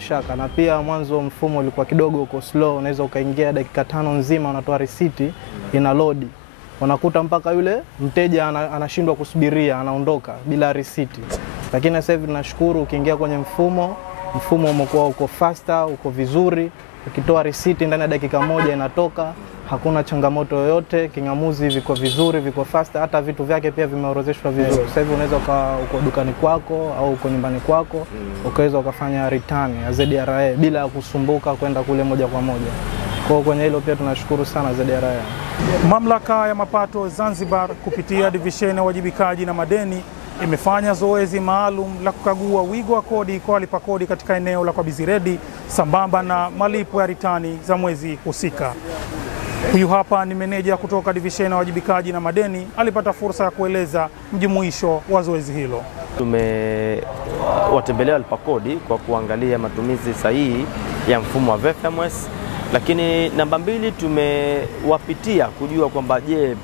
shaka. Na pia mwanzo mfumo ulikuwa kidogo uko slow, unaweza ukaingia dakika 5 nzima unatoa risiti ina load. Unakuta mpaka yule mteja anashindwa kusubiria, anaondoka bila risiti. Lakini sasa hivi tunashukuru ukiingia kwenye mfumo umekuwa uko faster, uko vizuri. Ukitoa risiti ndani ya dakika 1 inatoka, hakuna changamoto yoyote, kingamuzi viko vizuri, viko faster, hata vitu vyake pia vimeorodheshwa vizuri. Sasa hivi unaweza uko dukani kwako au uko nyumbani kwako, ukaweza ukafanya return ya ZRA bila kusumbuka kwenda kule moja kwa moja. Kwa kwenye hilo pia tunashukuru sana ZRA. Mamlaka ya mapato Zanzibar kupitia divisheni ya wajibikaji na madeni imefanya zoezi maalum la kukagua wigo wa kodi kwa walipa kodi katika eneo la Kwabiziredi sambamba na malipo ya ritani za mwezi husika. Huyu hapa ni meneja kutoka divisheni ya wajibikaji na madeni, alipata fursa ya kueleza mjumuisho wa zoezi hilo. Tumewatembelea walipa kodi kwa kuangalia matumizi sahihi ya mfumo wa VFMS, lakini namba 2 tumewapitia kujua kwamba je,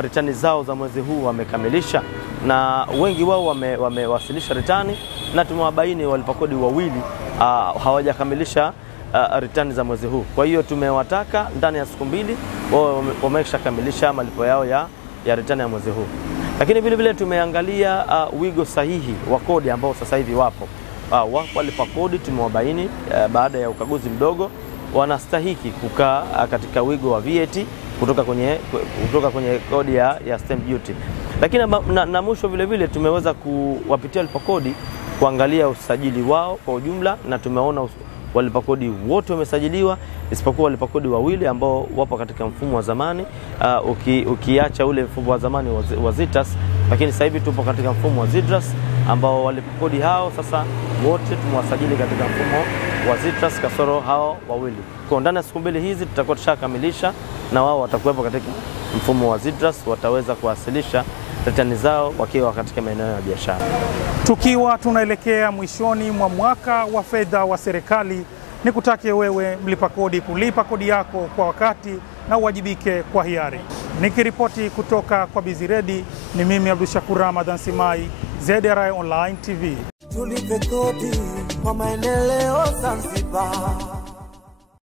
ritani zao za mwezi huu wamekamilisha, na wengi wao wamewasilisha ritani, na tumewabaini walipa kodi wawili hawajakamilisha ritani za mwezi huu. Kwa hiyo tumewataka ndani ya siku 2 wao wameshakamilisha malipo yao ya ritani ya mwezi huu. Lakini vile vile tumeangalia wigo sahihi wa kodi ambao sasa hivi wapo. Walipa kodi tumewabaini baada ya ukaguzi mdogo wanastahiki kukaa katika wigo wa VAT kutoka kwenye kodi ya stamp duty. Lakini na mwisho vile vile tumeweza kuwapitia walipa kodi kuangalia usajili wao kwa ujumla, na tumeona walipa kodi wote wamesajiliwa isipokuwa walipa kodi wawili ambao wapo katika mfumo wa zamani, ukiacha ule mfumo wa zamani wa ZITAS, lakini sasa hivi tupo katika mfumo wa ZIDRAS ambao walipa kodi hao sasa wote tumewasajili katika mfumo wa ZITRAS kasoro hao wawili. Kwa ndani ya siku 2 hizi tutakuwa tushakamilisha, na wao watakuwepo katika mfumo wa ZIDRAS, wataweza kuwasilisha ritani zao wakiwa katika maeneo ya biashara. Tukiwa tunaelekea mwishoni mwa mwaka wa fedha wa serikali, nikutakie wewe mlipa kodi kulipa kodi yako kwa wakati na uwajibike kwa hiari. Nikiripoti kutoka Kwabiziredi, ni mimi Abdushakur Ramadhan Simai, ZRA Online TV. Tulipe kodi kwa maendeleo Zanzibar.